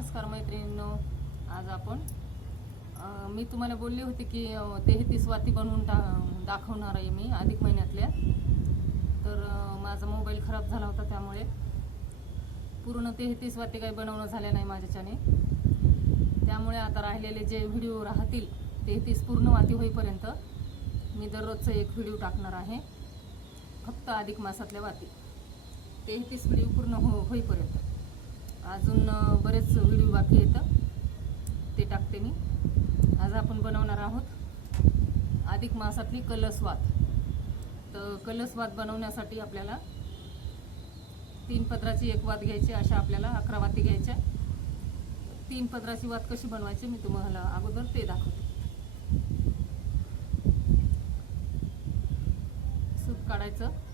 नमस्कार मैत्रिणींनो, आज आपण मी तुम्हाला बोलली होती की 33 वाती बनवून दाखवणार आहे मी अधिक महिन्यातल्या. तर माझा मोबाईल खराब झाला होता, त्यामुळे पूर्ण 33 वाती काही बनवणं झाल्या नाही माझ्याच्याने. त्यामुळे आता राहिलेले जे व्हिडिओ राहतील 33 पूर्ण वाती होईपर्यंत मी दररोजचा एक व्हिडिओ टाकणार आहे, फक्त अधिक मासातल्या वाती 33 व्हिडिओ पूर्ण होईपर्यंत. अजून बरेच व्हिडिओ बाकी येतं, ते टाकते मी. आज आपण बनवणार आहोत अधिक मासातली कलशवात. तर कलशवात बनवण्यासाठी आपल्याला 3 पदराची एक वात घ्यायची. अशा आपल्याला 11 वाती घ्यायच्या. 3 पदराची वात कशी बनवायची मी तुम्हाला अगोदर ते दाखवते. सूत काढायचं.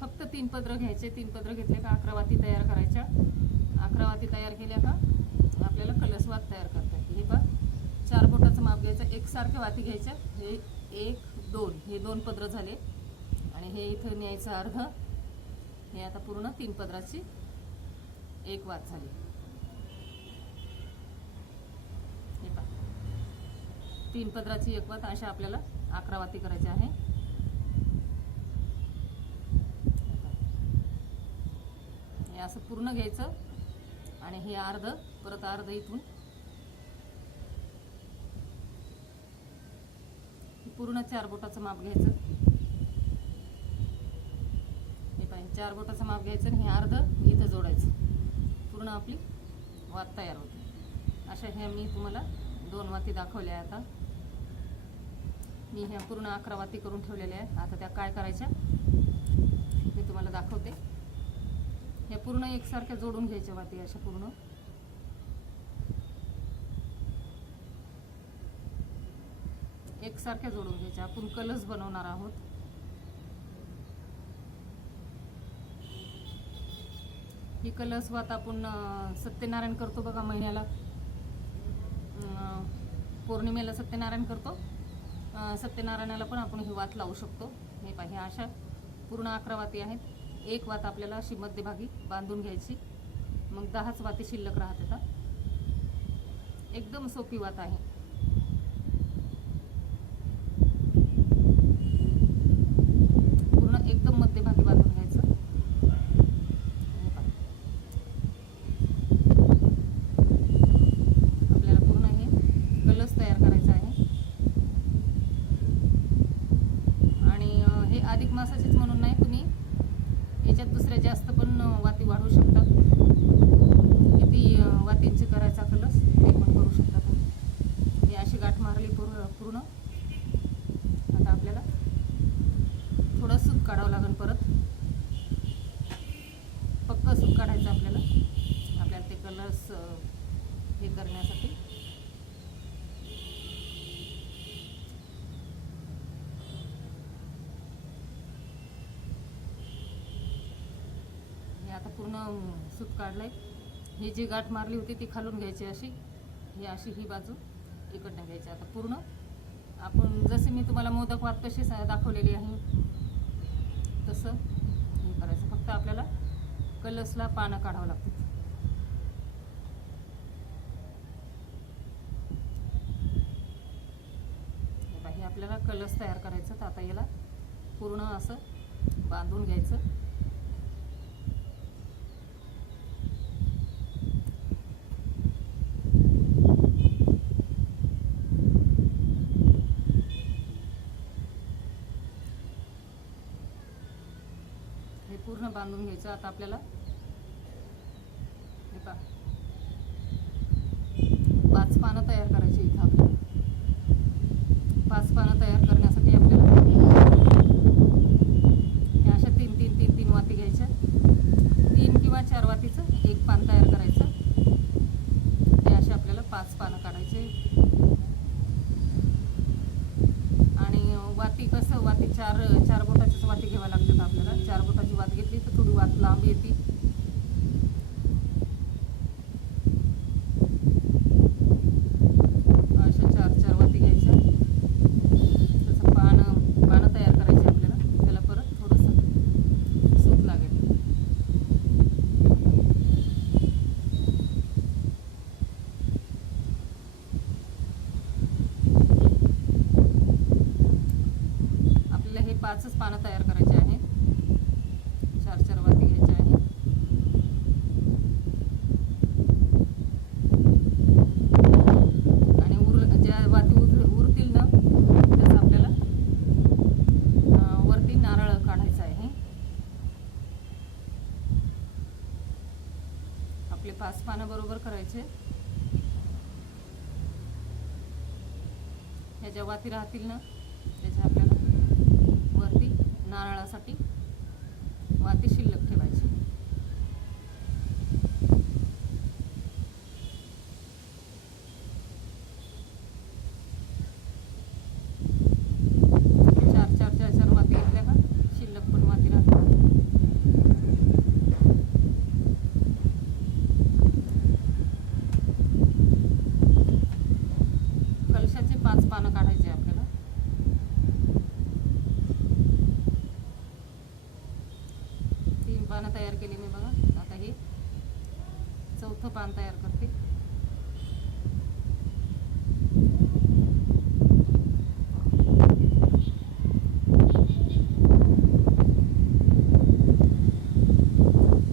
फक्त 3 पदर घ्यायचे. 3 पदर घेतले का 11 वाती तयार करायच्या. 11 वाती तयार केल्या का आपल्याला कलशवात तयार करता येते. हे बघ, 4 बोटाचं माप घ्यायचं. एकसारख्या वाती घ्यायच्या. हे 1 2 हे 2 पदर झाले आणि हे इथं न्यायचं अर्ध. हे आता पूर्ण 3 पदराची एक वात झाली. हे पहा, 3 पदराची एक वात. अशा आपल्याला 11 वाती करायच्या आहे. हे असं पूर्ण घ्यायचं आणि हे अर्ध, परत अर्ध इथून पूर्ण 4 बोटाचं माप घ्यायचं. हे पाहिजे, 4 बोटाचं माप घ्यायचं आणि हे अर्ध इथं जोडायचं. पूर्ण आपली वात तयार होते. अशा ह्या मी तुम्हाला 2 वाती दाखवल्या. आता मी ह्या पूर्ण 11 वाती करून ठेवलेल्या आहेत. आता त्या काय करायच्या मी तुम्हाला दाखवते. ह्या पूर्ण एकसारख्या जोडून घ्यायच्या वाती. अशा पूर्ण एकसारख्या जोडून घ्यायच्या. आपण कलश बनवणार आहोत. ही कलशवात आपण सत्यनारायण करतो बघा महिन्याला. पौर्णिमेला सत्यनारायण करतो. सत्यनारायणाला पण आपण ही वात लावू शकतो. हे पाहिजे, अशा पूर्ण 11 वाती आहेत. एक वात आपल्याला अशी मध्यभागी बांधून घ्यायची. मग 10च वाती शिल्लक राहतात. एकदम सोपी वात आहे. पूर्ण एकदम मध्यभागी बांधून घ्यायचं. आपल्याला पूर्ण हे कलश तयार करायचं आहे. आणि हे अधिक मासाचेच म्हणून नाही, तुम्ही याच्यात दुसऱ्या जास्त पण वाती वाढवू शकता. किती वातींची करायचा कलश ते पण करू शकता तुम्ही. ही अशी गाठ मारली पूर्ण. आता आपल्याला थोडं सूत काढावं लागेल. परत पक्क सूत काढायचं आपल्याला ते कलश हे करण्यासाठी. आता पूर्ण सूत काढलंय. ही जी गाठ मारली होती ती खालून घ्यायची अशी. ही अशी ही बाजू इकडनं घ्यायची. आता पूर्ण आपण जसे मी तुम्हाला मोदक वात कशी दाखवलेली आहे तसं हे करायचं. फक्त आपल्याला कलशला पानं काढावं लागतात. हे आपल्याला कलश तयार करायचं. तर आता याला पूर्ण असं बांधून घ्यायचं. हे पूर्ण बांधून घ्यायचं. आता आपल्याला हे पहा 5 पानं तयार करायची. इथं आपल्याला 5 पानं तयार करण्यासाठी आपल्याला हे अशा 3 वाती घ्यायच्या. 3 किंवा 4 वातीचं एक पान तयार करायचं. हे असे आपल्याला 5 पानं काढायचे. आणि वाती कसं, वाती 4 बोटाचीच वाती घ्याव्या लागतात आपल्याला. 4 बोटाची वात घेतली तर थोडी वात लांब येते. अशा 4 वाती घ्यायच्या. तसं पानं तयार करायची आपल्याला. त्याला परत थोडंसं सूत लागेल. 5च पानं तयार करायचे आहेत. 4-4 वाती घ्यायच्या आहे. आणि ज्या वाती उरतील ना त्याचा आपल्याला वरती नारळ काढायचा आहे. आपले 5 पानं बरोबर करायचे. ह्या ज्या वाती राहतील ना त्याच्या आपल्याला वरती नारळासाठी वाती शिल्लक ठेवायची. चार वाती घेतल्या का शिल्लक पण वाती राहतात. कलशाचे 5 पानं काढायचे आपल्याला. पानं तयार केली मी बघा. आता हे 4थं पान तयार करते.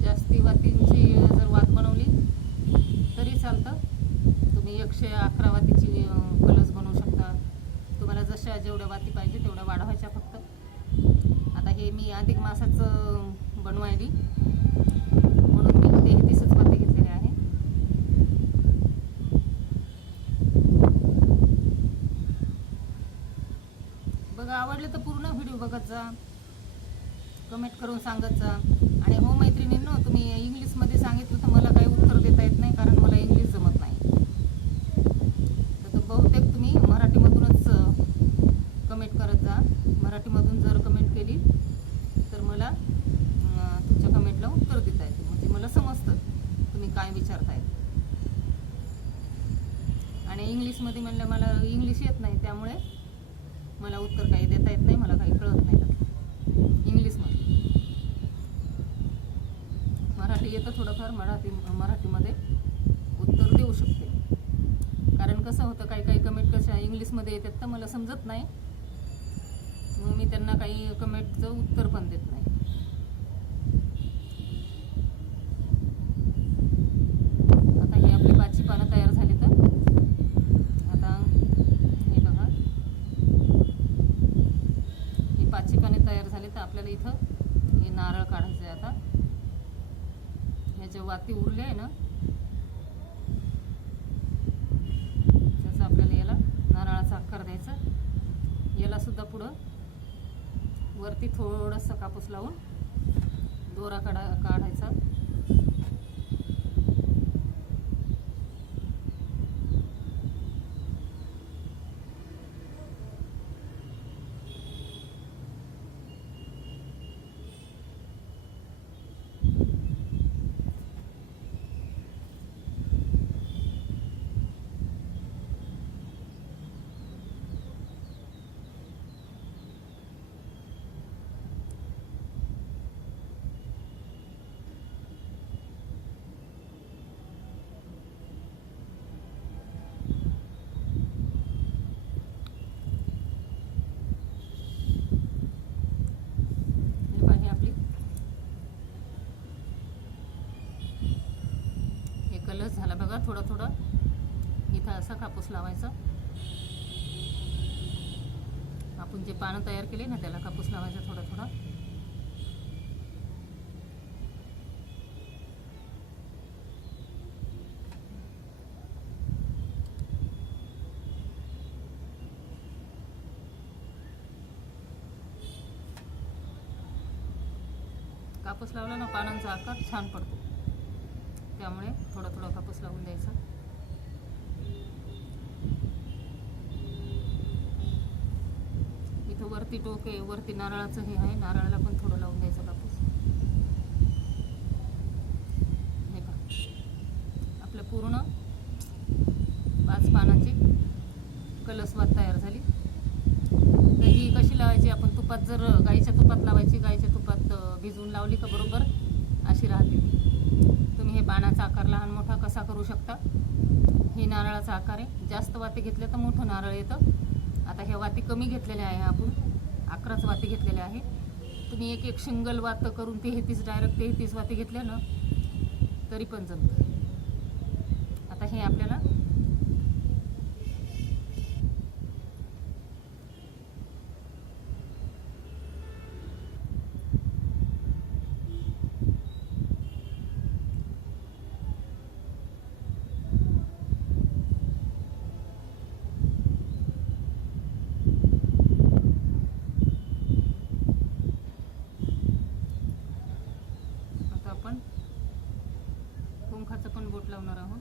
जास्ती वातींची जर वात बनवली तरी चालतं. तुम्ही 111 वातीची कलश बनवू शकता. तुम्हाला जशा जेवढ्या वाती पाहिजे तेवढ्या वाढवायच्या फक्त. आता हे मी अधिक मासाचं बनवायली म्हणून मी 33च वाती घेतलेले आहे. बघा, आवडलं तर पूर्ण व्हिडिओ बघत जा, कमेंट करून सांगत जा. आणि हो मैत्रिणींनो, तुम्ही इंग्लिशमध्ये सांगितलं तर मला काही उत्तर देता येत नाही, कारण मला इंग्लिश जमत नाही. तर बहुतेक तुम्ही मराठीमधूनच कमेंट करत जा. मराठीमधून जर कमेंट केली तर मला तुमच्या कमेंटला उत्तर देता येते. म्हणजे मला समजतं तुम्ही काय विचारताय. आणि इंग्लिशमध्ये म्हणलं मला इंग्लिश येत नाही, त्यामुळे मला उत्तर काही देता येत नाही. मला काही कळत नाही त्यातलं इंग्लिशमध्ये. मराठी येतं थोडंफार. मराठीमध्ये उत्तर देऊ शकते. कारण कसं होतं, काही कमेंट कशा इंग्लिशमध्ये येतात तर मला समजत नाही. मग मी त्यांना काही कमेंटचं उत्तर पण देत नाही. आता हे आपले 5ची पानं तयार झाली. तर आता हे बघा, ही 5ची पाने तयार झाली. तर आपल्याला इथं हे नारळ काढायचं आहे. आता ह्याच्या वाती उरल्या आहे ना त्याचा आपल्याला याला नारळाचा आकार द्यायचा. याला सुद्धा पुढं वरती थोडंसं कापूस लावून दोरा काढायचा. कलश झाला बघा. थोडं इथं असा कापूस लावायचा. आपण जे पानं तयार केले ना त्याला कापूस लावायचा थोडा. कापूस लावला ना पानांचा आकार छान पडतो. त्यामुळे थोडा कापूस लावून द्यायचा. इथं वरती टोके वरती नारळाचं हे आहे, नारळाला पण थोडं लावून द्यायचं कापूस. हे का आपलं पूर्ण 5 पानाची कलसवात तयार झाली. तर ही कशी लावायची, आपण तुपात जर गाईच्या तुपात लावायची. गाईच्या तुपात भिजवून लावली का बरोबर अशी राहते ती. तुम्ही हे पानाचा आकार लहान मोठा कसा करू शकता. हे नारळाचा आकार आहे. जास्त वाती घेतले तर मोठं नारळ येतं. आता ह्या वाती कमी घेतलेल्या आहे आपण, 11च वाती घेतलेल्या आहे. तुम्ही एक एक सिंगल वात करून 33 डायरेक्ट 33 वाती घेतल्या ना तरी पण जमतं. आता हे आपल्याला कुंखाचं पण बोट लावणार आहोत.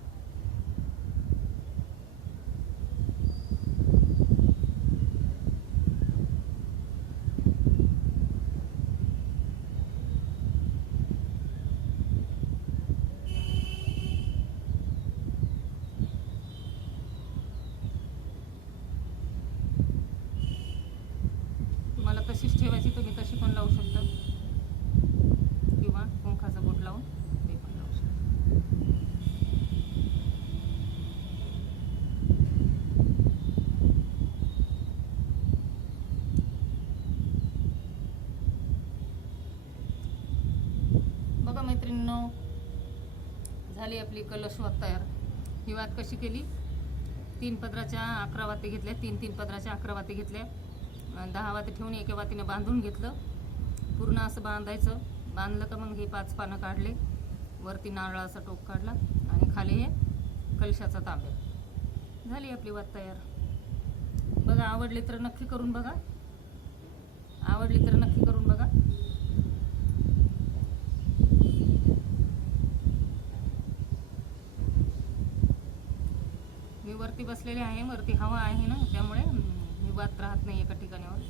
तुम्हाला तशीच ठेवायची, तुम्ही तशी पण लावू शकता किंवा कुंखाचं बोट लावून ते पण लावू शकता. बघा मैत्रिणींनो, झाली आपली कलश वात तयार. ही वात कशी केली? 3 पदराच्या 11 वाती घेतल्या, 3 पदराच्या 11 वाती घेतल्या. 10 वाती ठेवून एका वातीनं बांधून घेतलं. पूर्ण असं बांधायचं. बांधलं का मग हे 5 पानं काढले, वरती नारळाचा टोक काढला आणि खाली हे कलशाचा तांब्या. झाली आपली वात तयार. बघा, आवडली तर नक्की करून बघा. आवडली तर नक्की करून बघा. मी वरती बसलेले आहे, वरती हवा आहे ना, त्यामुळे मी वात राहत नाही एका ठिकाणावर.